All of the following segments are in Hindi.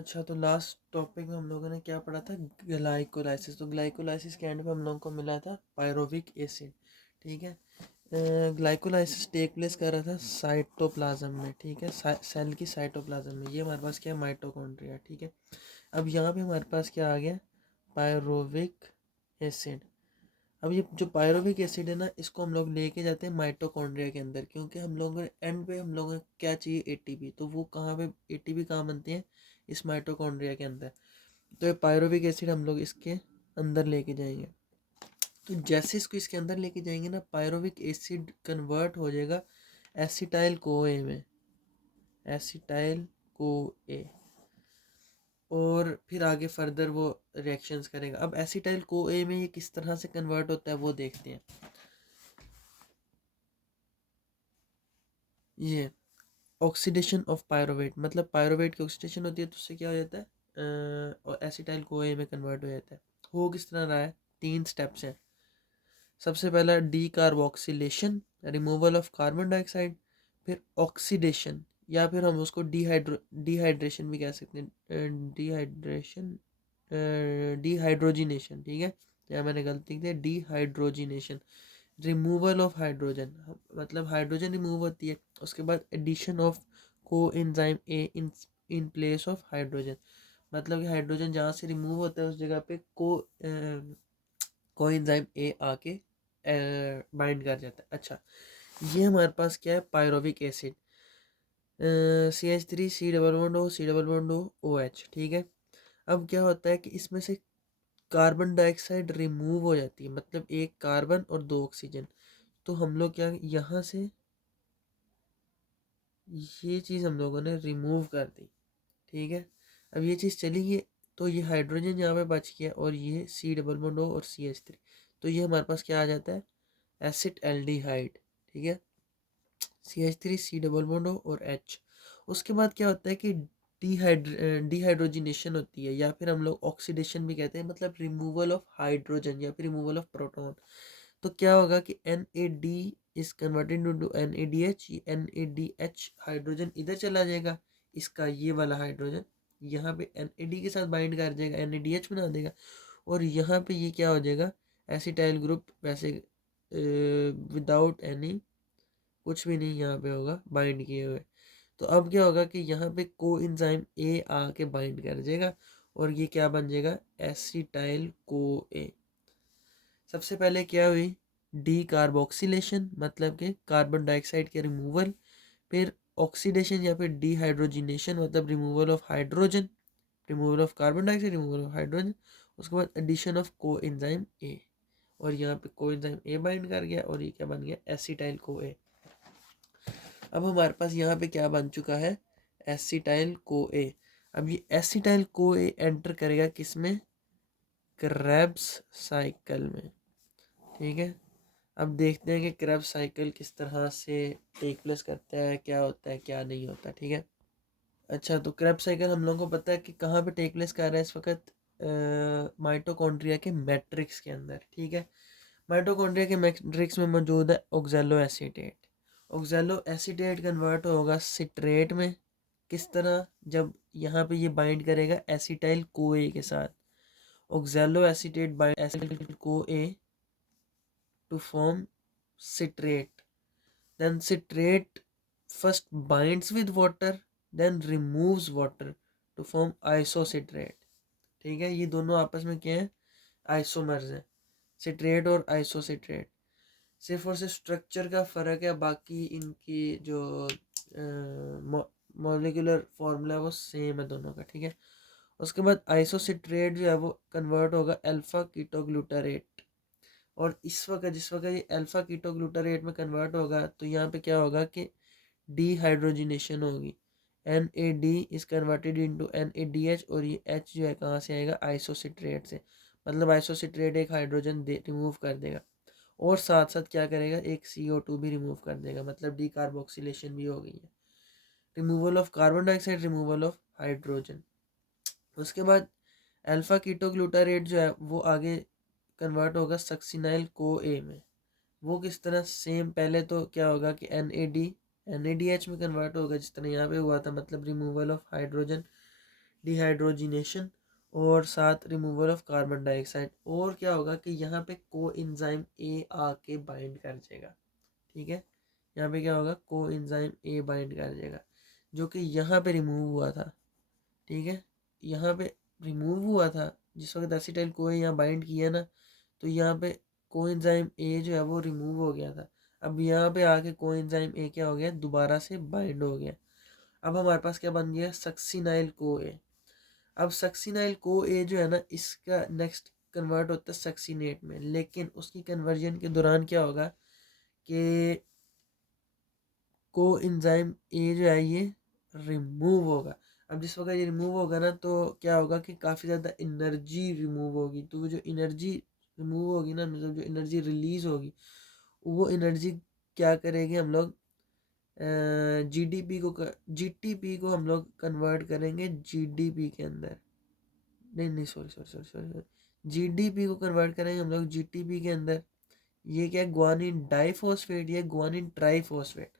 अच्छा, तो लास्ट टॉपिक में हम लोगों ने क्या पढ़ा था? ग्लाइकोलाइसिस। तो ग्लाइकोलाइसिस के एंड पे हम लोगों को मिला था पायरोविक एसिड। ठीक है। ग्लाइकोलाइसिस टेक प्लेस कर रहा था साइटोप्लाज्म में। ठीक है, सेल की साइटोप्लाज्म में। ये हमारे पास क्या है? माइटोकॉन्ड्रिया। ठीक है। अब यहाँ पे हमारे पास क्या आ गया? Pyruvic acid. अब ये जो पायरोविक एसिड है ना, इसको हम लोग लेके जाते हैं माइटोकॉन्ड्रिया के अंदर, क्योंकि हम लोगों ने एंड पे हम लोगों को क्या चाहिए? एटीपी। तो वो कहाँ पे एटीपी कहाँ बनती है? इस माइटोकॉन्ड्रिया के अंदर। तो ये पायरोविक एसिड हम लोग इसके अंदर लेके जाएंगे। तो जैसे इसको इसके अंदर लेके जाएंगे ना, पायरोविक एसिड कन्वर्ट हो जाएगा एसिटाइल कोए में। Acetyl CoA. और फिर आगे फर्दर वो रिएक्शंस करेगा। अब एसिटाइल कोए में ये किस तरह से कन्वर्ट होता है वो देखते हैं। ये ऑक्सीडेशन ऑफ पायरोवेट, मतलब पायरोवेट की ऑक्सीडेशन होती है तो उससे क्या हो जाता है? और एसिटाइल कोए में कन्वर्ट हो जाता है। हो किस तरह रहा है? 3 स्टेप्स हैं। सबसे पहला D carboxylation, removal of carbon dioxide. फिर ऑक्सीडेशन, या फिर हम उसको डिहाइड्रेशन भी कह सकते हैं। Dehydration, dehydrogenation. ठीक है, या मैंने गलती की, डिहाइड्रोजिनेशन। रिमूवल ऑफ हाइड्रोजन, मतलब हाइड्रोजन रिमूव होती है। उसके बाद एडिशन ऑफ को enzyme A in place of hydrogen, मतलब कि हाइड्रोजन जहाँ से रिमूव होता है उस जगह पे को एंजाइम ए आके बाइंड कर जाता है। अच्छा, ये हमारे पास क्या है? Pyruvic acid. CH3 C double bond O C double bond O OH। ठीक है। अब क्या होता है कि इसमें से कार्बन डाइऑक्साइड रिमूव हो जाती है, मतलब एक कार्बन और 2 ऑक्सीजन। तो हम लोग क्या यहाँ से ये चीज़ हम लोगों ने रिमूव कर दी। ठीक है। अब ये चीज़ चली गई, तो ये हाइड्रोजन यहाँ पे बच गया और ये C डबल बॉन्ड O और CH3। तो ये हमारे पास क्या आ जाता है? Acid aldehyde. ठीक है, CH3 C double bond O और H। उसके बाद क्या होता है कि डिहाइड्रोजिनेशन होती है, या फिर हम लोग ऑक्सीडेशन भी कहते हैं, मतलब रिमूवल ऑफ हाइड्रोजन या फिर रिमूवल ऑफ प्रोटॉन। तो क्या होगा कि NAD is converted into NADH। NADH hydrogen इधर चला जाएगा, इसका ये वाला हाइड्रोजन यहाँ पे NAD के साथ बाइंड कर जाएगा, NADH बना देगा। और यहाँ पे ये क्या हो जाएगा? एसिटाइल ग्रुप, वैसे विदाउट एनी, कुछ भी नहीं यहाँ पे होगा बाइंड किए हुए। तो अब क्या होगा कि यहाँ पे को एंजाइम ए आके बाइंड कर जाएगा और ये क्या बन जाएगा? एसिटाइल को ए। सबसे पहले क्या हुई? डी कार्बोक्सिलेशन, मतलब कि कार्बन डाइऑक्साइड के रिमूवल। फिर ऑक्सीडेशन या फिर डिहाइड्रोजिनेशन, मतलब removal of hydrogen, removal of carbon dioxide, removal of hydrogen. उसके बाद एडिशन ऑफ को एंजाइम ए, और यहाँ पे को एंजाइम ए बाइंड कर गया और ये क्या बन गया? एसिटाइल को ए। अब हमारे पास यहाँ पे क्या बन चुका है? एसिटाइल को ए। अब ये एसिटाइल को ए एंटर करेगा किसमें? क्रेब्स साइकिल में। ठीक है। अब देखते हैं कि क्रेब्स साइकिल किस तरह से टेक प्लेस करता है, क्या होता है क्या नहीं होता। ठीक है। अच्छा, तो क्रेब्स साइकिल हम लोगों को पता है कि कहाँ पे टेक प्लेस कर रहा है इस वक्त? माइटोकॉन्ड्रिया के मैट्रिक्स के अंदर। ठीक है। माइटोकॉन्ड्रिया के मैट्रिक्स में मौजूद है ऑक्जेलो एसीटेट। ऑक्जेलो एसीटेट कन्वर्ट होगा सिट्रेट में। किस तरह? जब यहाँ पे ये बाइंड करेगा एसिटाइल कोए के साथ। Oxaloacetate bind acetyl CoA to form citrate. Then citrate first binds with water, then removes water to form isocitrate. ठीक है, ये दोनों आपस में क्या है? आइसोमर्स है, सिट्रेट और आइसोसिट्रेट। सिर्फ और सिर्फ स्ट्रक्चर का फ़र्क है, बाकी इनकी जो मॉलिक्यूलर फार्मूला है वो सेम है दोनों का। ठीक है। उसके बाद आइसोसिट्रेट जो है वो कन्वर्ट होगा अल्फा कीटोग्लूटारेट। और इस वक्त जिस वक्त ये अल्फा कीटोग्लूटारेट में कन्वर्ट होगा तो यहाँ पे क्या होगा कि डिहाइड्रोजिनेशन होगी। NAD is converted into NADH, और ये H जो है कहाँ से आएगा? आइसोसिट्रेट से। मतलब आइसोसिट्रेट एक हाइड्रोजन रिमूव कर देगा और साथ साथ क्या करेगा? एक CO2 भी रिमूव कर देगा, मतलब डी कार्बोक्सिलेशन भी हो गई है। Removal of carbon dioxide, removal of hydrogen. उसके बाद अल्फा कीटोग्लूटारेट जो है वो आगे कन्वर्ट होगा सक्सिनाइल को ए में। वो किस तरह? सेम, पहले तो क्या होगा कि NAD NADH में कन्वर्ट होगा जिस तरह यहाँ पे हुआ था, मतलब रिमूवल ऑफ हाइड्रोजन, डिहाइड्रोजिनेशन और साथ रिमूवल ऑफ कार्बन डाइऑक्साइड। और क्या होगा कि यहाँ पे को एंजाइम ए आके बाइंड कर जाएगा, ठीक है। यहाँ पे क्या होगा, को एंजाइम ए बाइंड कर जाएगा, जो कि यहाँ पे रिमूव हुआ था, ठीक है। यहाँ पे रिमूव हुआ था जिस वक्त एसिटाइल को यहाँ बाइंड किया ना, तो यहाँ पे कोएंजाइम ए जो है वो रिमूव हो गया था। अब यहाँ पे आके कोएंजाइम ए क्या हो गया, दोबारा से बाइंड हो गया। अब हमारे पास क्या बन गया, सक्सिनाइल को ए। अब सक्सिनाइल को ए जो है ना, इसका नेक्स्ट कन्वर्ट होता है सक्सीनेट में, लेकिन उसकी कन्वर्जन के दौरान क्या होगा कि को एंजाइम ए जो है ये रिमूव होगा। अब जिस वक्त ये रिमूव होगा ना, तो क्या होगा कि काफ़ी ज़्यादा एनर्जी रिमूव होगी। तो वो जो एनर्जी रिमूव होगी ना, मतलब जो एनर्जी रिलीज होगी, वो एनर्जी क्या करेगी, हम लोग जीटीपी को हम लोग कन्वर्ट करेंगे जीडीपी के अंदर। नहीं, sorry sorry sorry sorry, GDP को कन्वर्ट करेंगे हम लोग जीटीपी के अंदर। ये क्या है, ग्वानिन डाइफॉस्फेट, ये ग्वानिन ट्राइफॉस्फेट।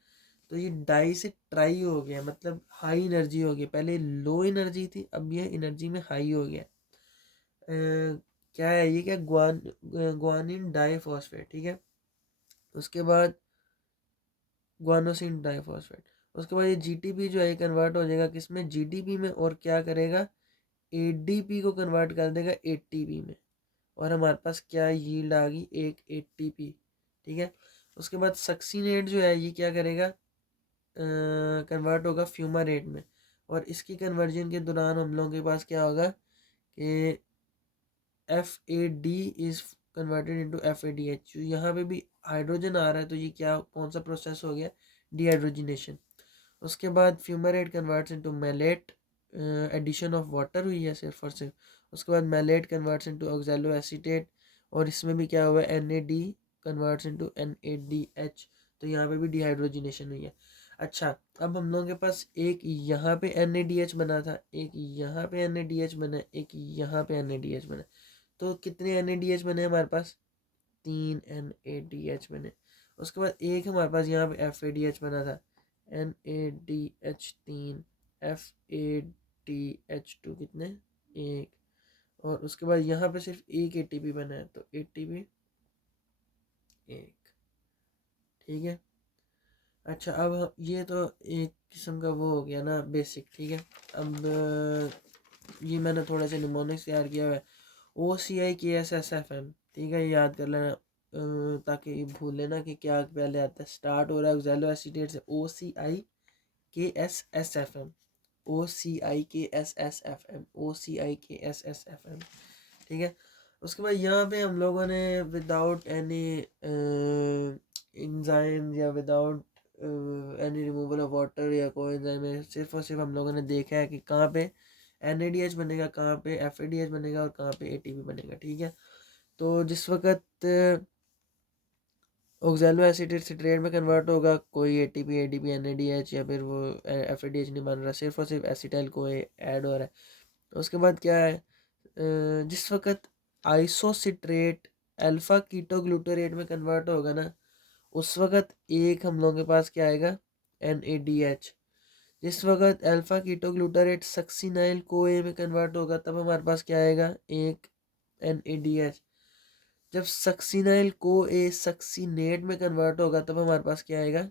तो ये डाई से ट्राई हो गया, मतलब हाई एनर्जी हो गई। पहले लो एनर्जी थी, अब ये एनर्जी में हाई हो गया। क्या है ये, क्या ग्वानिन डाइफॉस्फेट, ठीक है। उसके बाद ग्वानोसिन डाइफॉस्फेट। उसके बाद ये जीटीपी जो है कन्वर्ट हो जाएगा किसमें, जीडीपी में, और क्या करेगा, एडीपी को कन्वर्ट कर देगा एटीपी में। और हमारे पास क्या यील्ड आ गई, एक एटीपी, ठीक है। उसके बाद सक्सीनेट जो है ये क्या करेगा, कन्वर्ट होगा फ्यूमारेट में। और इसकी कन्वर्जन के दौरान हम लोगों के पास क्या होगा कि F A D is converted into F A D H. यहाँ पे भी हाइड्रोजन आ रहा है, तो ये क्या, कौन सा प्रोसेस हो गया, डिहाइड्रोजिनेशन। उसके बाद fumarate converts into malate, addition of water हुई है सिर्फ और सिर्फ। उसके बाद malate converts into oxaloacetate, और इसमें भी क्या हुआ है, N A D converts into N A D H. तो यहाँ पे भी डिहाइड्रोजिनेशन हुई है। अच्छा, अब हम लोगों के पास एक यहाँ पे एन ए डी एच बना था, एक यहाँ पे एन ए डी एच बना, एक यहाँ पे एन ए डी एच बना। तो कितने एन ए डी एच बने हमारे पास, 3 एन ए डी एच बने। उसके बाद एक हमारे पास यहाँ पे एफ ए डी एच बना था, N A D H 3, F A D H 2 कितने, एक। और उसके बाद यहाँ पे सिर्फ एक ए टी पी बना है, तो ए टी पी एक, ठीक है। अच्छा, अब ये तो एक किस्म का वो हो गया ना बेसिक, ठीक है। अब ये मैंने थोड़ा सा निमोनिक्स तैयार किया हुआ है, ओ सी आई के एस एस एफ एम, ठीक है, याद कर लेना ताकि भूल लेना कि क्या पहले आता है। स्टार्ट हो रहा है ऑक्सैलो एसीटेट से, ओ सी आई के एस एस एफ एम, ओ सी आई के एस एस एफ एम, ओ सी आई के एस एस एफ एम, ठीक है। उसके बाद यहाँ पे हम लोगों ने विदाउट एनी एंजाइम या without any removal of water या कोई एंजाइम है, सिर्फ और सिर्फ हम लोगों ने देखा है कि कहाँ पे NADH बनेगा, कहाँ पे FADH बनेगा और कहाँ पे ATP बनेगा, ठीक है। तो जिस वक्त ऑक्सैलो एसीटेट सिट्रेट में कन्वर्ट होगा, कोई ATP ADP NADH या फिर वो FADH नहीं बन रहा, सिर्फ और सिर्फ एसिटाइल को ऐड हो रहा है। उसके बाद क्या है, जिस वक्त आइसोसिट्रेट अल्फा कीटोग्लूटारेट में कन्वर्ट होगा ना, उस वक्त एक हम लोगों के पास क्या आएगा, NADH। जिस वक्त अल्फा कीटोग्लूटारेट सक्सिनाइल को ए में कन्वर्ट होगा, तब हमारे पास क्या आएगा, एक NADH। जब सक्सिनाइल को ए सक्सीनेट में कन्वर्ट होगा, तब हमारे पास क्या आएगा,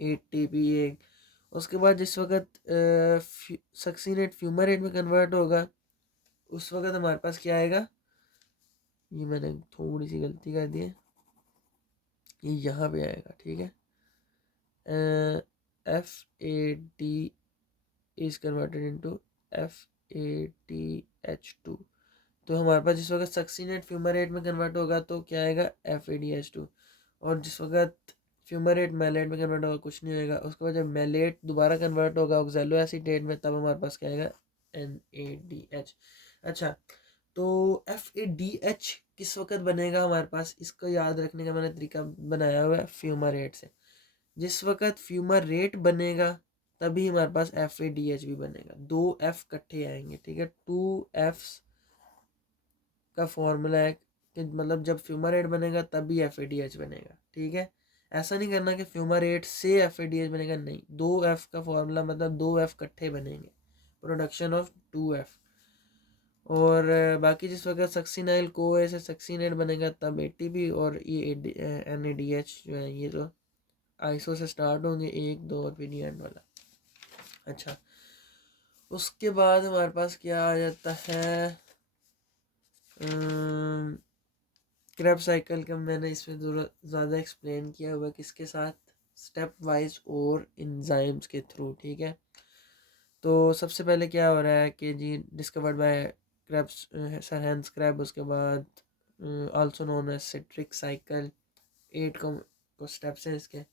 ATP एक। उसके बाद जिस वक्त सक्सीनेट फ्यूमारेट में कन्वर्ट होगा, उस वक्त हमारे पास क्या आएगा, ये मैंने थोड़ी सी गलती कर दी है, ये यहाँ पे आएगा, ठीक है। FAD is converted into FADH2। तो हमारे पास जिस वक्त सक्सीनेट फ्यूमारेट में कन्वर्ट होगा तो क्या आएगा, FADH2। और जिस वक्त फ्यूमारेट मैलेट में कन्वर्ट होगा, कुछ नहीं होगा। उसके बाद जब मैलेट दोबारा कन्वर्ट होगा ऑक्सैलो एसीटेट में, तब हमारे पास क्या आएगा, NADH। अच्छा, तो FADH किस वक्त बनेगा हमारे पास, इसको याद रखने का मैंने तरीका बनाया हुआ है फ्यूमारेट से। जिस वक्त फ्यूमारेट बनेगा तभी हमारे पास FADH भी बनेगा, 2 F इकट्ठे आएंगे, ठीक है। 2 Fs का फॉर्मूला है कि मतलब जब फ्यूमारेट बनेगा तभी FADH बनेगा, ठीक है। ऐसा नहीं करना कि फ्यूमारेट से FADH बनेगा, नहीं, 2 F का फॉर्मूला मतलब 2 F इकट्ठे बनेंगे, प्रोडक्शन ऑफ 2F। और बाकी जिस वक्त सक्सिनाइल को ऐसे सक्सीनेट बनेगा तब ATP, और ये NADH जो है ये तो आइसो से स्टार्ट होंगे, 1 2 और फिर एंड वाला। अच्छा, उसके बाद हमारे पास क्या आ जाता है, क्रेब्स साइकिल का मैंने इसमें ज़्यादा एक्सप्लेन किया हुआ है, किसके साथ, स्टेप वाइज और इंजाइम्स के थ्रू, ठीक है। तो सबसे पहले क्या हो रहा है कि जी discovered by Krebs, sir Hans Krebs, उसके बाद also known as citric cycle, 8 को स्टेप्स हैं इसके।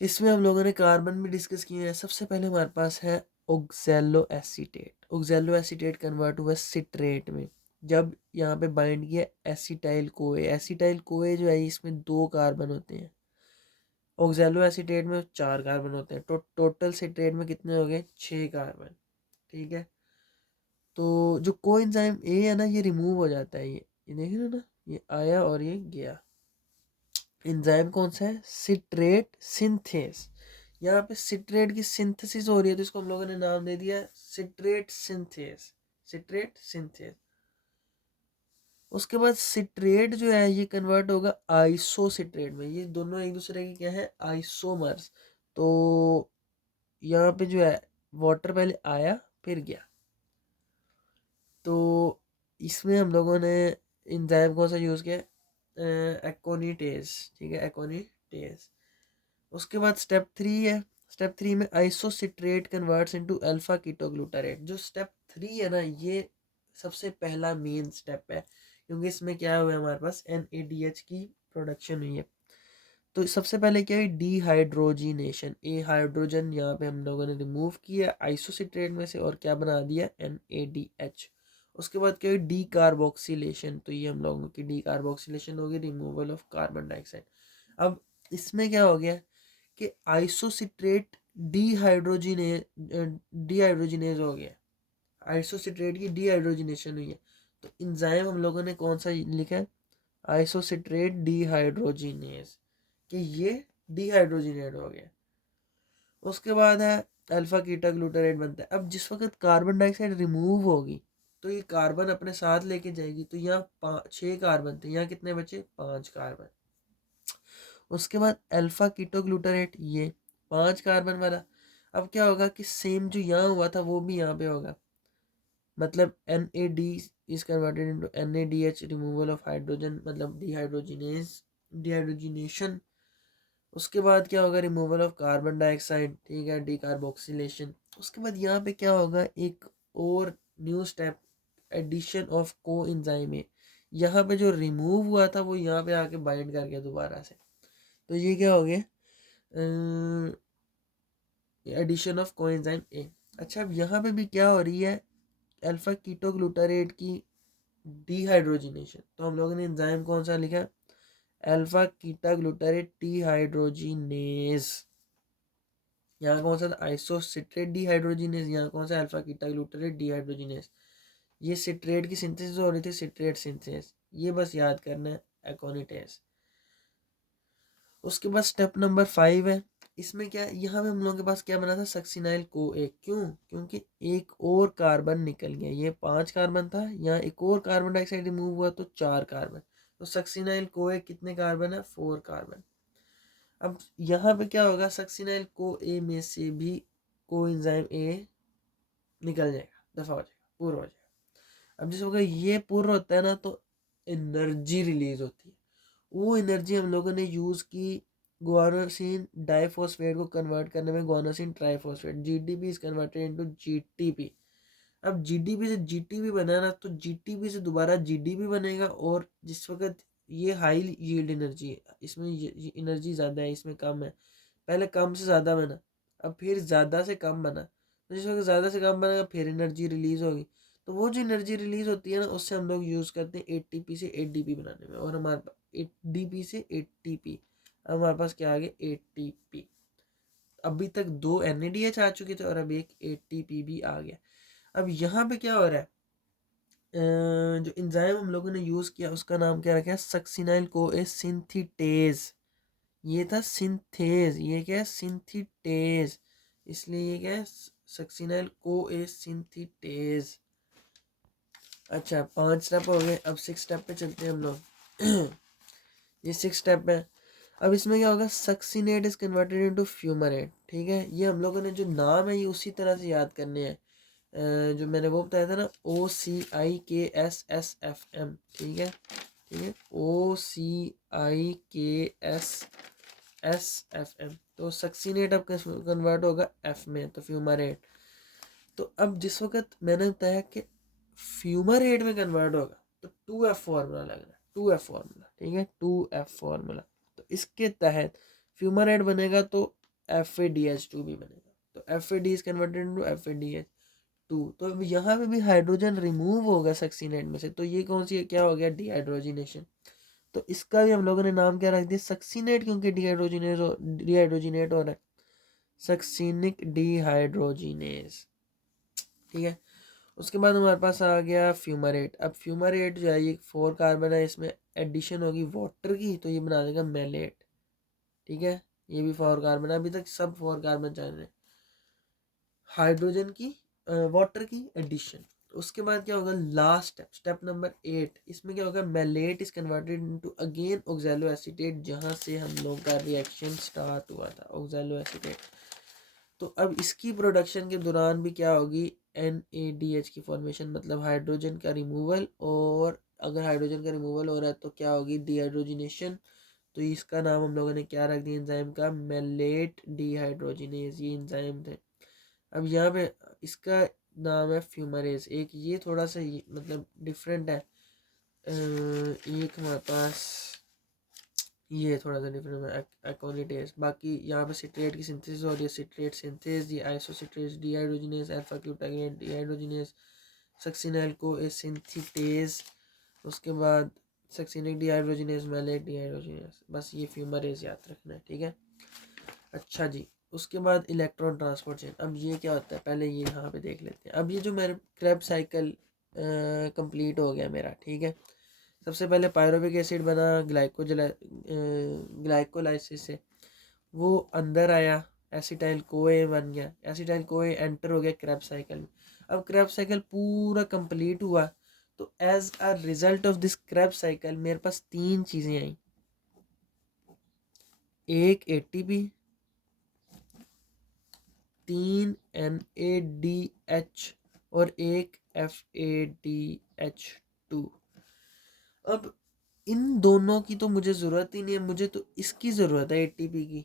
इसमें हम लोगों ने कार्बन भी डिस्कस किए हैं। सबसे पहले हमारे पास है oxalo acetate. Oxalo acetate convert हुआ सिट्रेट में जब यहाँ पे बाइंड किया एसिटाइल कोए। एसिटाइल कोए जो है इसमें 2 कार्बन होते हैं, ऑक्सैलो एसीटेट में 4 कार्बन होते हैं। टोटल सिट्रेट में कितने हो गए, 6 कार्बन, ठीक है। तो जो कोएंजाइम ए है ना ये रिमूव हो जाता है, ये देख रहे हो ना, ये आया और ये गया। एंजाइम कौन सा है, सिट्रेट सिंथेस। यहाँ पे सिट्रेट की सिंथेसिस हो रही है तो इसको हम लोगों ने नाम दे दिया सिट्रेट सिंथेस, सिट्रेट सिंथेस। उसके बाद सिट्रेट जो है ये कन्वर्ट होगा आइसोसिट्रेट में। ये दोनों एक दूसरे के क्या है, आइसोमर्स। तो यहाँ पे जो है वाटर पहले आया फिर गया। तो इसमें हम लोगों ने एंजाइम कौन सा यूज़ किया, एकोनिटेज, ठीक है, एकोनिटेज। उसके बाद स्टेप 3 है। स्टेप 3 में isocitrate converts into alpha ketoglutarate. जो स्टेप 3 है ना ये सबसे पहला मेन स्टेप है, क्योंकि इसमें क्या हुआ है, हमारे पास NADH की प्रोडक्शन हुई है। तो सबसे पहले क्या है, डिहाइड्रोजिनेशन। ए हाइड्रोजन यहाँ पे हम लोगों ने रिमूव किया आइसोसिट्रेट में से और क्या बना दिया, NADH। उसके बाद क्या है, डी कार्बोक्सिलेशन। तो ये हम लोगों की डी कार्बोक्सिलेशन होगी, रिमूवल ऑफ कार्बन डाइऑक्साइड। अब इसमें क्या हो गया कि आइसोसिट्रेट डिहाइड्रोजिनेज हो गया, आइसोसिट्रेट की डिहाइड्रोजिनेशन हुई है। तो इंजाइम हम लोगों ने कौन सा लिखा है, आइसोसिट्रेट डिहाइड्रोजिनेज, कि ये डिहाइड्रोजिनेट हो गया। उसके बाद है अल्फा कीटा ग्लूटारेट बनता है। अब जिस वक्त कार्बन डाइऑक्साइड रिमूव होगी तो ये कार्बन अपने साथ लेके जाएगी। तो यहाँ 6 कार्बन थे, यहाँ कितने बचे, 5 कार्बन। उसके बाद अल्फा कीटो ग्लूटारेट, ये 5 कार्बन वाला। अब क्या होगा कि सेम जो यहाँ हुआ था वो भी यहाँ पे होगा, मतलब NAD is converted into NADH, removal of hydrogen, मतलब डिहाइड्रोजिनेशन। उसके बाद क्या होगा, रिमूवल ऑफ कार्बन डाइऑक्साइड, ठीक है, डीकार्बोक्सिलेशन। उसके बाद यहाँ पे क्या होगा, एक और न्यू स्टेप, एडिशन ऑफ को एंजाइम। यहाँ पे जो रिमूव हुआ था वो यहाँ पे आके बाइंड कर गया दोबारा से। तो ये क्या हो गया, एडिशन ऑफ को एंजाइम ए। अच्छा, अब यहाँ पे भी क्या हो रही है, अल्फा कीटोग्लूटारेट की डिहाइड्रोजिनेशन। तो हम लोगों ने एंजाइम कौन सा लिखा, अल्फा कीटा ग्लूटारेट डिहाइड्रोजिनेज। यहाँ कौन सा था, आइसोसिट्रेट डिहाइड्रोजिनेज। यहाँ कौन सा, अल्फा कीटा ग्लूटारेट डिहाइड्रोजिनेज। ये सिट्रेट की सिंथेसिस हो रही थी, सिट्रेट सिंथेसिस, ये बस याद करना है, एकोनिटेज। उसके बाद स्टेप नंबर 5 है। इसमें क्या, यहाँ पे हम लोगों के पास क्या बना था, सक्सिनाइल को एक। क्यों, क्योंकि एक और कार्बन निकल गया। ये 5 कार्बन था, यहाँ एक और कार्बन डाइऑक्साइड रिमूव हुआ तो 4 कार्बन। तो सक्सिनाइल को एक कितने कार्बन है, 4 कार्बन। अब यहाँ पे क्या होगा, सक्सिनाइल को ए में से भी को एंजाइम ए निकल जाएगा, दफा हो जाएगा, पूरा हो जाएगा। अब जैसे होगा ये पूरा होता है ना तो एनर्जी रिलीज होती है। वो एनर्जी हम लोगों ने यूज की गुआनोसिन डाइफॉस्फेट को कन्वर्ट करने में, guanosine triphosphate, GDP is converted into GTP। अब GDP से GTP बना ना तो GTP से दोबारा GDP बनेगा। और जिस वक्त ये हाई यील्ड एनर्जी है, इसमें एनर्जी ज़्यादा है, इसमें कम है। पहले कम से ज़्यादा बना, अब फिर ज़्यादा से कम बना। तो जिस वक्त ज़्यादा से कम बनेगा फिर एनर्जी रिलीज होगी। तो वो जो एनर्जी रिलीज होती है ना उससे हम लोग यूज़ करते हैं ATP से ADP बनाने में। और हमारे पास ADP से ATP, अब हमारे पास क्या आ गया, ATP। अभी तक 2 NADH आ चुके थे और अब एक ATP भी आ गया। अब यहाँ पे क्या हो रहा है, जो इंजाइम हम लोगों ने यूज़ किया उसका नाम क्या रखा है, सक्सिनाइल को ए सिंथेटेज। ये था सिंथेज, ये क्या है, सिंथेटेज। इसलिए ये क्या है, सक्सिनाइल को ए सिंथेटेज। अच्छा 5 स्टेप हो गए, अब 6 स्टेप पे चलते हैं हम लोग। ये 6 स्टेप है। अब इसमें क्या होगा, succinate is converted into fumarate. ठीक है, ये हम लोगों ने जो नाम है ये उसी तरह से याद करने हैं जो मैंने वो बताया था ना, OCIKSSFM। ठीक है, ठीक है, OCIKSSFM। तो सक्सिनेट अब कन्वर्ट होगा एफ में, तो फ्यूमरेट। तो अब जिस वक्त मैंने बताया कि फ्यूमरेट में कन्वर्ट होगा तो 2F फॉर्मूला लग रहा है, 2F फॉर्मूला। ठीक है, 2F फॉर्मूला। तो इसके तहत फ्यूमरेट बनेगा तो FADH2 भी बनेगा। तो FAD is converted into FADH2। तो अब यहाँ पे भी हाइड्रोजन रिमूव होगा सक्सीनेट में से, तो ये कौन सी है, क्या हो गया, डिहाइड्रोजिनेशन। तो इसका भी हम लोगों ने नाम क्या रख दिया, सक्सीनेट, क्योंकि डिहाइड्रोजिनेट हो रहा है, सक्सीनिक डिहाइड्रोजिनेज। ठीक है, उसके बाद हमारे पास आ गया फ्यूमरेट। अब फ्यूमरेट जो है ये 4 कार्बन है, इसमें एडिशन होगी वाटर की, तो ये बना देगा मेलेट। ठीक है, ये भी 4 कार्बन है, अभी तक सब 4 कार्बन चल रहे हैं। हाइड्रोजन की वाटर की एडिशन। उसके बाद क्या होगा, लास्ट स्टेप, स्टेप नंबर 8। इसमें क्या होगा, malate is converted into again oxaloacetate, जहां से हम लोग का रिएक्शन स्टार्ट हुआ था, ऑक्सैलो एसीटेट। तो अब इसकी प्रोडक्शन के दौरान भी क्या होगी, NADH की फॉर्मेशन, मतलब हाइड्रोजन का रिमूवल। और अगर हाइड्रोजन का रिमूवल हो रहा है तो क्या होगी, डिहाइड्रोजिनेशन। तो इसका नाम हम लोगों ने क्या रख दिया एंजाइम का, मेलेट डिहाइड्रोजिनेज, ये एंजाइम थे। अब यहाँ पे इसका नाम है फ्यूमरेज। एक ये थोड़ा सा मतलब डिफरेंट है, एक हमारे पास ये थोड़ा सा डिफरेंट है, एकोनिडेज। बाकी यहाँ पे सिट्रेट की सिंथेसिस हो रही है, सिट्रेट सिंथेस, ये isocitrate dehydrogenase, alpha ketoglutarate dehydrogenase, succinyl co A synthetase. उसके बाद सक्सिनिक डिहाइड्रोजिनेज, मेलेट डिहाइड्रोजिनेज। बस ये फ्यूमरेज याद रखना है। ठीक है, अच्छा जी। उसके बाद इलेक्ट्रॉन ट्रांसपोर्ट चेन। अब ये क्या होता है, पहले ये यहाँ पे देख लेते हैं। अब ये जो मेरे क्रेब्स साइकिल कंप्लीट हो गया मेरा। ठीक है, सबसे पहले पायरोविक एसिड बना ग्लाइकोलाइसिस से, वो अंदर आया, एसिटाइल कोए बन गया, एसिटाइल कोए एंटर हो गया क्रेब्स साइकिल में। अब क्रेब्स साइकिल पूरा कंप्लीट हुआ, तो as a result of this Krebs cycle मेरे पास 3 चीज़ें आई, एक ATP, 3 NADH और एक FADH2। अब इन दोनों की तो मुझे ज़रूरत ही नहीं है, मुझे तो इसकी ज़रूरत है ATP की।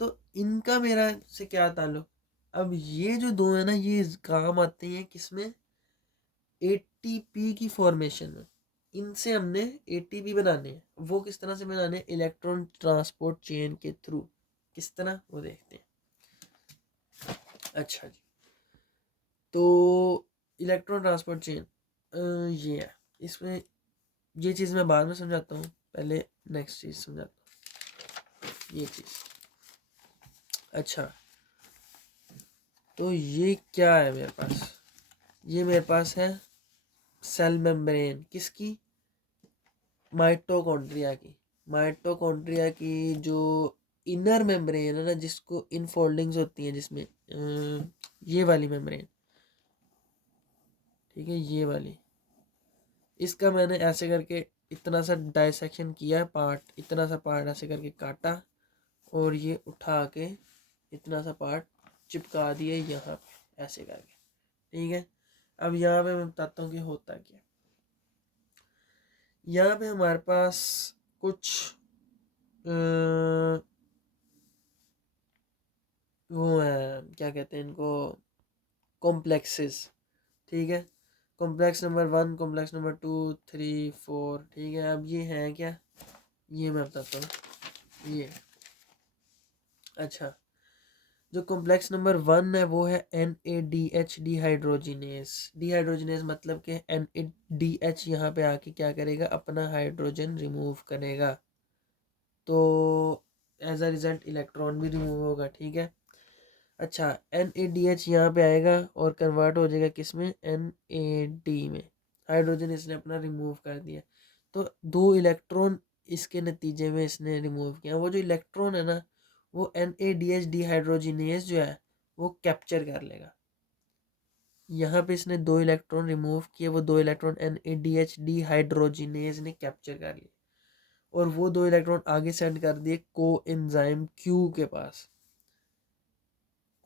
तो इनका मेरा से क्या ताल्लुक। अब ये जो दो है ना, ये काम आते हैं किसमें, ATP की फॉर्मेशन में। इनसे हमने ATP बनाने हैं, वो किस तरह से बनाने हैं, इलेक्ट्रॉन ट्रांसपोर्ट चेन के थ्रू। किस तरह, वो देखते हैं। अच्छा जी, तो इलेक्ट्रॉन ट्रांसपोर्ट चेन ये है, इसमें ये चीज़ मैं बाद में समझाता हूँ, पहले नेक्स्ट चीज़ समझाता हूँ, ये चीज़। अच्छा, तो ये क्या है मेरे पास, ये मेरे पास है सेल मेम्ब्रेन, किसकी, माइटोकॉन्ड्रिया की। माइटोकॉन्ड्रिया की जो इनर मेम्ब्रेन है ना, जिसको इनफोल्डिंग्स होती हैं जिसमें, ये वाली मेम्ब्रेन। ठीक है, ये वाली, इसका मैंने ऐसे करके इतना सा डाइसेक्शन किया पार्ट, इतना सा पार्ट ऐसे करके काटा, और ये उठा के इतना सा पार्ट चिपका दिए यहाँ पे ऐसे करके। ठीक है, अब यहाँ पे मैं बताता हूँ कि होता क्या। यहाँ पे हमारे पास कुछ वो है, क्या कहते हैं इनको, कॉम्प्लेक्सेस। ठीक है, कॉम्प्लेक्स नंबर 1, कॉम्प्लेक्स नंबर 2, 3, 4। ठीक है, अब ये है क्या, ये मैं बताता हूँ ये। अच्छा, जो कॉम्प्लेक्स नंबर 1 है वो है NADH डिहाइड्रोजिनेस। डिहाइड्रोजिनेस मतलब कि NADH यहाँ पे आके क्या करेगा, अपना हाइड्रोजन रिमूव करेगा, तो एज अ रिजल्ट इलेक्ट्रॉन भी रिमूव होगा। ठीक है, अच्छा NADH यहाँ पे आएगा और कन्वर्ट हो जाएगा किस में, NAD में। हाइड्रोजन इसने अपना रिमूव कर दिया, तो 2 इलेक्ट्रॉन इसके नतीजे में इसने रिमूव किया। वो जो इलेक्ट्रॉन है ना, वो NADH डिहाइड्रोजिनेज जो है वो कैप्चर कर लेगा। यहाँ पे इसने 2 इलेक्ट्रॉन रिमूव किए, वो 2 इलेक्ट्रॉन NADH डिहाइड्रोजिनेज ने कैप्चर कर लिए और वो 2 इलेक्ट्रॉन आगे सेंड कर दिए कोएंजाइम Q के पास।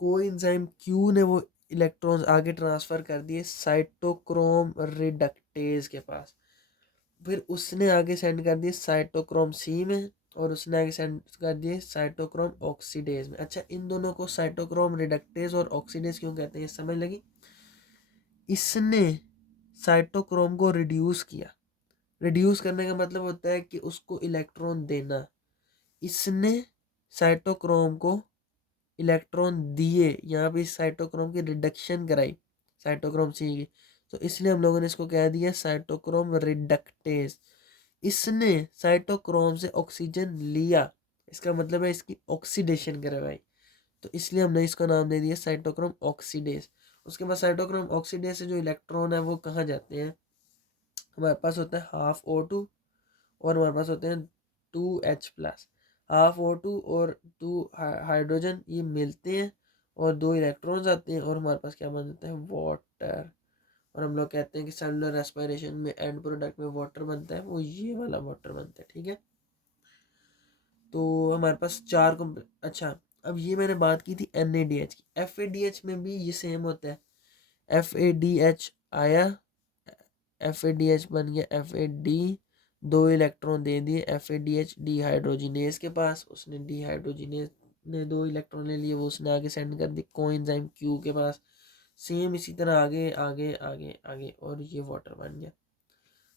कोएंजाइम Q ने वो इलेक्ट्रॉन्स आगे ट्रांसफर कर दिए साइटोक्रोम रिडक्टेज के पास। फिर उसने आगे सेंड कर दिए साइटोक्रोम C में और उसने आगे सेंड कर दिए साइटोक्रोम ऑक्सीडेज में। अच्छा, इन दोनों को साइटोक्रोम रिडक्टेज और ऑक्सीडेज क्यों कहते हैं, समझ लगी? इसने साइटोक्रोम को रिड्यूस किया। रिड्यूस करने का मतलब होता है कि उसको इलेक्ट्रॉन देना। इसने साइटोक्रोम को इलेक्ट्रॉन दिए, यहाँ पे साइटोक्रोम की रिडक्शन कराई साइटोक्रोम सी की, तो इसलिए हम लोगों ने इसको कह दिया साइटोक्रोम रिडक्टेज। इसने साइटोक्रोम से ऑक्सीजन लिया, इसका मतलब है इसकी ऑक्सीडेशन करवाई, तो इसलिए हमने इसका नाम दे दिया साइटोक्रोम ऑक्सीडेज। उसके बाद साइटोक्रोम ऑक्सीडेज से जो इलेक्ट्रॉन है वो कहाँ जाते हैं, हमारे पास होता है ½ O2 और हमारे पास होते हैं 2H+। ½ O2 और 2 हाइड्रोजन ये मिलते हैं और 2 इलेक्ट्रॉन्स आते हैं और हमारे पास क्या बन जाता है, वाटर। और हम लोग कहते हैं कि सेलुलर रेस्पिरेशन में एंड प्रोडक्ट में वाटर बनता है, वो ये वाला वाटर बनता है, ठीक है। तो हमारे पास 4 अच्छा, अब ये मैंने बात की थी NADH की। FADH में भी ये सेम होता है। FADH आया, FADH बन गया FAD, 2 इलेक्ट्रॉन दे दिए FADH डिहाइड्रोजिनेज के पास, उसने डिहाइड्रोजिनेज ने 2 इलेक्ट्रॉन ले लिए, वो उसने आगे सेंड कर दी कोएंजाइम Q के पास। सेम इसी तरह आगे आगे आगे आगे और ये वाटर बन गया।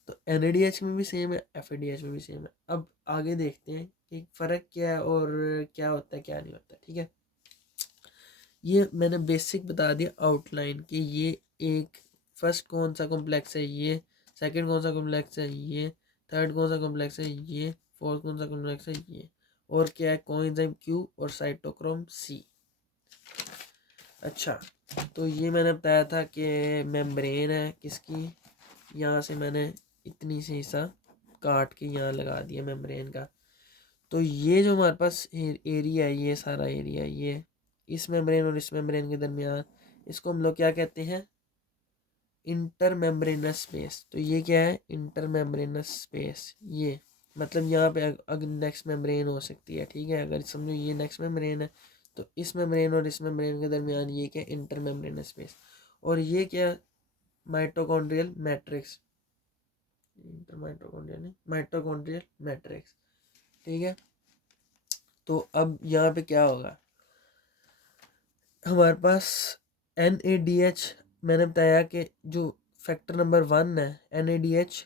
तो NADH में भी सेम है, FADH में भी सेम है। अब आगे देखते हैं कि फ़र्क क्या है और क्या होता है क्या नहीं होता, ठीक है। ये मैंने बेसिक बता दिया आउटलाइन कि ये एक फर्स्ट कौन सा कॉम्प्लेक्स है, ये सेकंड कौन सा कॉम्प्लेक्स है, ये थर्ड कौन सा कॉम्प्लेक्स है, ये फोर्थ कौन सा कॉम्प्लेक्स है, ये और क्या है कोएंजाइम Q और साइटोक्रोम C। अच्छा, तो ये मैंने बताया था कि मेम्ब्रेन है किसकी, यहाँ से मैंने इतनी सी हिस्सा काट के यहाँ लगा दिया मेम्ब्रेन का। तो ये जो हमारे पास एरिया है, ये सारा एरिया, ये इस मेम्ब्रेन और इस मेम्ब्रेन के दरमियान, इसको हम लोग क्या कहते हैं, इंटर मेम्ब्रेनस स्पेस। तो ये क्या है, इंटर मेम्ब्रेनस स्पेस। ये मतलब यहाँ पे अगर नेक्स्ट मेम्ब्रेन हो सकती है, ठीक है। अगर समझो ये नेक्स्ट मेम्ब्रेन है तो इस मेम्ब्रेन और इस मेम्ब्रेन के दरमियान ये क्या, इंटर मेम्ब्रेनस स्पेस। और ये क्या, माइटोकॉन्ड्रियल मैट्रिक्स, इंटर माइटोकॉन्ड्रियल नहीं, माइटोकॉन्ड्रियल मैट्रिक्स, ठीक है। तो अब यहाँ पे क्या होगा, हमारे पास NADH, मैंने बताया कि जो फैक्टर नंबर 1 है NADH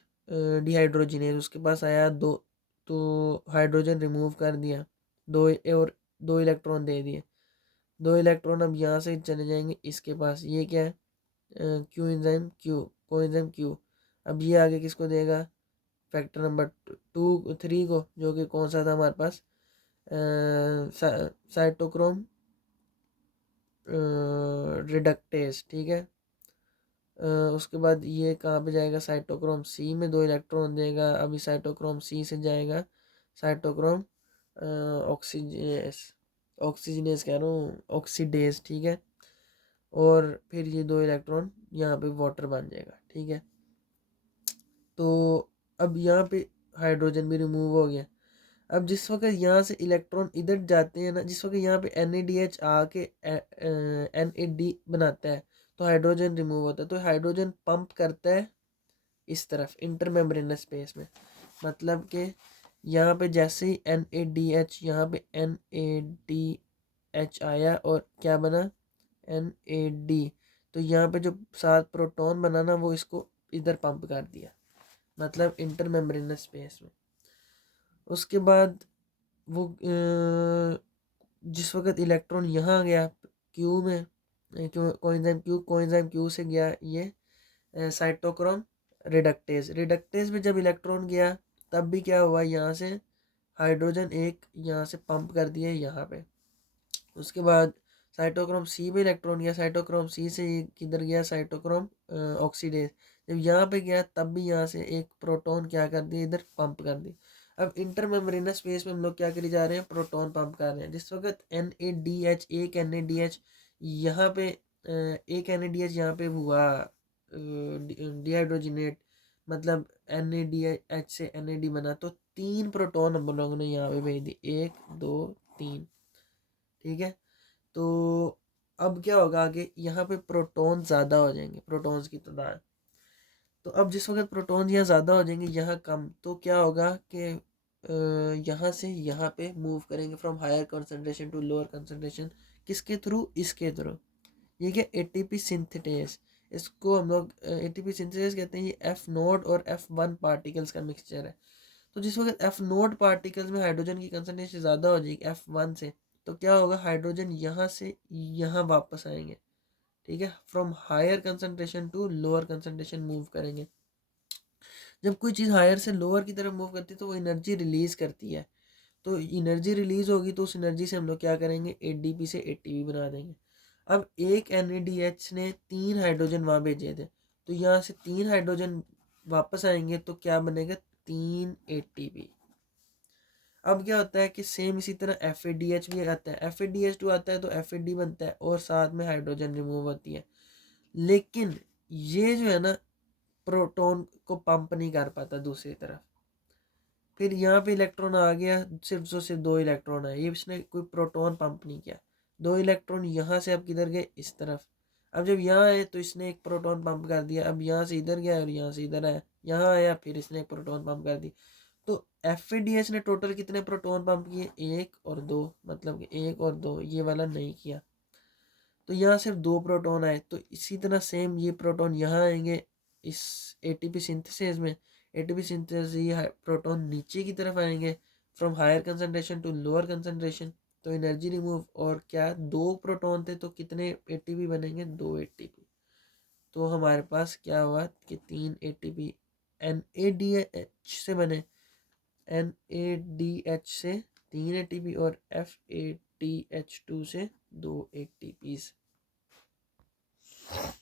डिहाइड्रोजिनेज, उसके पास आया 2, तो हाइड्रोजन रिमूव कर दिया, 2 और 2 इलेक्ट्रॉन दे दिए। 2 इलेक्ट्रॉन अब यहाँ से चले जाएंगे इसके पास, ये क्या है कोएंजाइम Q। अब ये आगे किसको देगा, फैक्टर नंबर 3 को, जो कि कौन सा था हमारे पास, साइटोक्रोम रिडक्टेज, ठीक है। उसके बाद ये कहाँ पे जाएगा, साइटोक्रोम C में 2 इलेक्ट्रॉन देगा। अभी साइटोक्रोम C से जाएगा साइटोक्रोम ऑक्सीजनेस, ऑक्सीजनेस कह रहा हूँ, ऑक्सीडेज, ठीक है। और फिर ये 2 इलेक्ट्रॉन यहाँ पे वाटर बन जाएगा, ठीक है। तो अब यहाँ पे हाइड्रोजन भी रिमूव हो गया। अब जिस वक्त यहाँ से इलेक्ट्रॉन इधर जाते हैं ना, जिस वक्त यहाँ पे NADH आके NAD बनाता है तो हाइड्रोजन रिमूव होता है, तो हाइड्रोजन पंप करता है इस तरफ इंटरमेम्ब्रेनस स्पेस में। मतलब कि यहाँ पे जैसे ही NADH, यहाँ पे NADH आया और क्या बना, NAD, तो यहाँ पे जो 7 प्रोटॉन बना ना, वो इसको इधर पंप कर दिया, मतलब इंटरमेम्ब्रेनस स्पेस में। उसके बाद वो जिस वक्त इलेक्ट्रॉन यहाँ गया Q में, कोएंजाइम Q से गया ये साइटोक्रोम रिडक्टेज में जब इलेक्ट्रॉन गया तब भी क्या हुआ, यहाँ से हाइड्रोजन एक यहाँ से पंप कर दिया यहाँ पे। उसके बाद साइटोक्रोम C में इलेक्ट्रॉन गया, साइटोक्रोम C से किधर गया, साइटोक्रोम ऑक्सीडेज। जब यहाँ पे गया तब भी यहाँ से एक प्रोटॉन क्या कर दिया, इधर पंप कर दिया। अब इंटरमेम्ब्रेनस स्पेस में हम लोग क्या करी जा रहे हैं, प्रोटॉन पंप कर रहे हैं। जिस वक्त NADH, एक NADH यहाँ पे एक NADH यहाँ पे हुआ डिहाइड्रोजिनेट, मतलब NADH से NAD बना, तो 3 प्रोटॉन हम लोगों ने यहाँ पे भेज दी, 1 2 3। ठीक है, तो अब क्या होगा आगे, यहाँ पे प्रोटॉन ज़्यादा हो जाएंगे, प्रोटॉन्स की तादाद। तो अब जिस वक्त प्रोटॉन यहाँ ज़्यादा हो जाएंगे यहाँ कम, तो क्या होगा कि यहाँ से यहाँ पे मूव करेंगे from higher concentration to lower concentration, किसके थ्रू, इसके थ्रू। ये क्या, एटीपी सिंथेटेस, इसको हम लोग एटीपी सिंथेटेस कहते हैं। ये F0 और F1 पार्टिकल्स का मिक्सचर है। तो जिस वक्त F0 पार्टिकल्स में हाइड्रोजन की कंसंट्रेशन ज़्यादा हो जाएगी F1 से, तो क्या होगा, हाइड्रोजन यहाँ से यहाँ वापस आएंगे। ठीक है, from higher concentration to lower concentration move करेंगे। जब कोई चीज़ हायर से लोअर की तरफ मूव करती है तो वो एनर्जी रिलीज करती है। तो एनर्जी रिलीज होगी तो उस एनर्जी से हम लोग क्या करेंगे, ADP से ATP बना देंगे। अब एक NADH ने 3 हाइड्रोजन वहाँ भेजे थे, तो यहाँ से 3 हाइड्रोजन वापस आएंगे तो क्या बनेगा, 3 ATP। अब क्या होता है कि सेम इसी तरह FADH भी आता है, FADH2 आता है तो FAD बनता है और साथ में हाइड्रोजन रिमूव होती है। लेकिन ये जो है ना, प्रोटॉन को पंप नहीं कर पाता दूसरी तरफ। फिर यहाँ पे इलेक्ट्रॉन आ गया, सिर्फ 2 इलेक्ट्रॉन आए, ये इसने कोई प्रोटॉन पंप नहीं किया। 2 इलेक्ट्रॉन यहाँ से अब किधर गए, इस तरफ। अब जब यहाँ आए तो इसने एक प्रोटॉन पंप कर दिया, अब यहाँ से इधर गया और यहाँ से इधर आया, यहाँ आया, फिर इसने एक प्रोटॉन पंप कर दी। तो FADH ने टोटल कितने प्रोटॉन पंप किए, 1 और 2, मतलब 1 और 2, ये वाला नहीं किया। तो यहाँ सिर्फ 2 प्रोटॉन आए। तो इसी तरह सेम ये प्रोटॉन यहाँ आएंगे इस ATP सिंथेसिस में। ATP सिंथेसिस ये प्रोटॉन नीचे की तरफ आएंगे from higher concentration to lower concentration, तो एनर्जी रिमूव। और क्या, 2 प्रोटॉन थे तो कितने ATP बनेंगे, 2 ATP। तो हमारे पास क्या हुआ कि 3 ATP NADH से बने, NADH से 3 ATP और FADH2 से 2 ATPs।